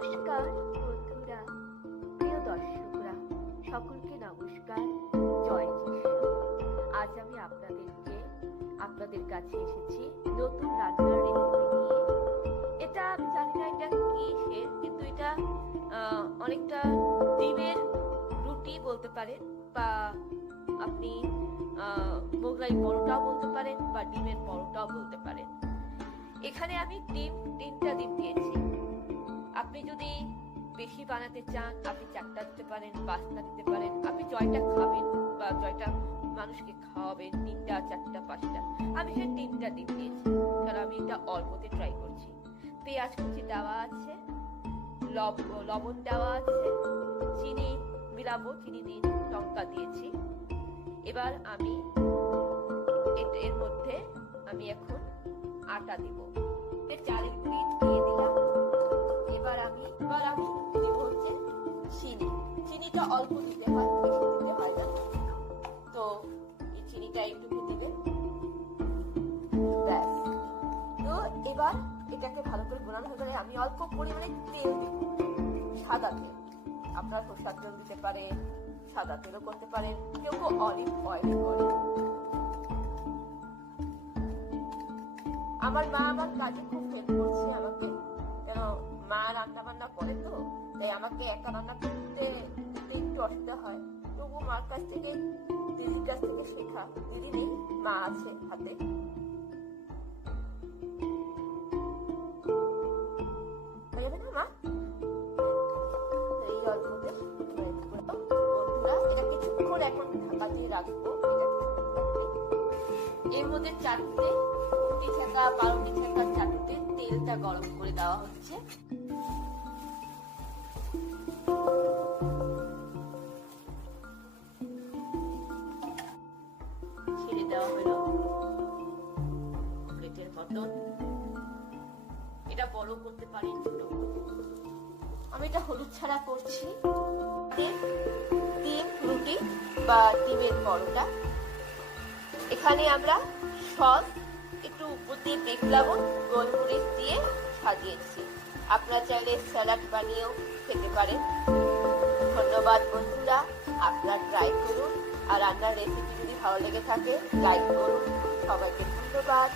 নমস্কার বন্ধুরা, প্রিয় দর্শকরা, সকলকে নমস্কার। জয় যিশু। আজ আমি আপনাদের কাছে এসেছি নতুন রান্নার রেসিপি নিয়ে। এটা আমি জানি না এটা কিসের, কিন্তু এটা অনেকটা ডিমের রুটি বলতে পারেন, বা আপনি মোগলাই পরোটাও বলতে পারেন, বা ডিমের পরোটাও বলতে পারেন। এখানে আমি তিনটা ডিম দিয়েছি। আপনি যদি বেশি বানাতে চান আপনি 4টা দিতে পারেন, 5টা দিতে পারেন। আপনি জয়টা খাবেন বা জয়টা মানুষকে খাওয়াবেন, 3টা 4টা 5টা। আমি সে 3টা ডিম দিয়েছি, কারণ আমি এটা অল্পতে ট্রাই করছি। পেঁয়াজ কুচি দেওয়া আছে, লবণ দেওয়া আছে, চিনি মিলাবো, চিনি দিয়ে লঙ্কা দিয়েছি। এবার আমি এর মধ্যে আমি এখন আটা দিব, চালের গুঁড়ি দিয়ে দিলাম। এবার আমি দিব হচ্ছে চিনিটা অল্প দিতে হয়, বেশি দিতে হয় না। তো এই চিনিটা একটু দিবে, ব্যাস। তো এবার এটাকে ভালো করে গোলানো হয়ে গেলে আমি অল্প পরিমাণে তেল দিব, সাদা তেল। আপনারা সরষের তেল দিতে পারেন, সাদা তেলও করতে পারেন, কেউ অলিভ অয়েল করে। আমার মা আমার কাজে খুব হেল্প করছে আমাকে, কেন মা রান্না বান্না করে, তো তাই আমাকে একা রান্না করতে একটু অসুবিধা হয়। তবু মার কাছ থেকে, দিদির কাছ থেকে শেখা। দিদি নেই, মা আছে হাতে। হয়ে যাবে না মা? এই অল্পতে বন্ধুরা, এটা কিছুক্ষণ এখন ঢাকা দিয়ে রাখবো। এর মধ্যে চাটতে পাউরুটি ছেঁকা চাটতে তেলটা গরম করে দেওয়া হচ্ছে। ছেড়ে দেওয়া হলো প্লেটের মতন। এটা বড় করতে পারি, ছোট। আমি এটা হলুদ ছাড়া করছি। ডিম রুটি বা ডিমের পরোটা। এখানে আমরা সস, একটু উপর দিয়ে বিট লবণ, গোলমরিচ দিয়ে সাজিয়েছি। আপনারা চাইলে স্যালাড বানিয়েও খেতে পারেন। ধন্যবাদ বন্ধুরা, আপনারা ট্রাই করুন। আর রান্নার রেসিপি যদি ভালো লেগে থাকে লাইক করুন। সবাইকে ধন্যবাদ।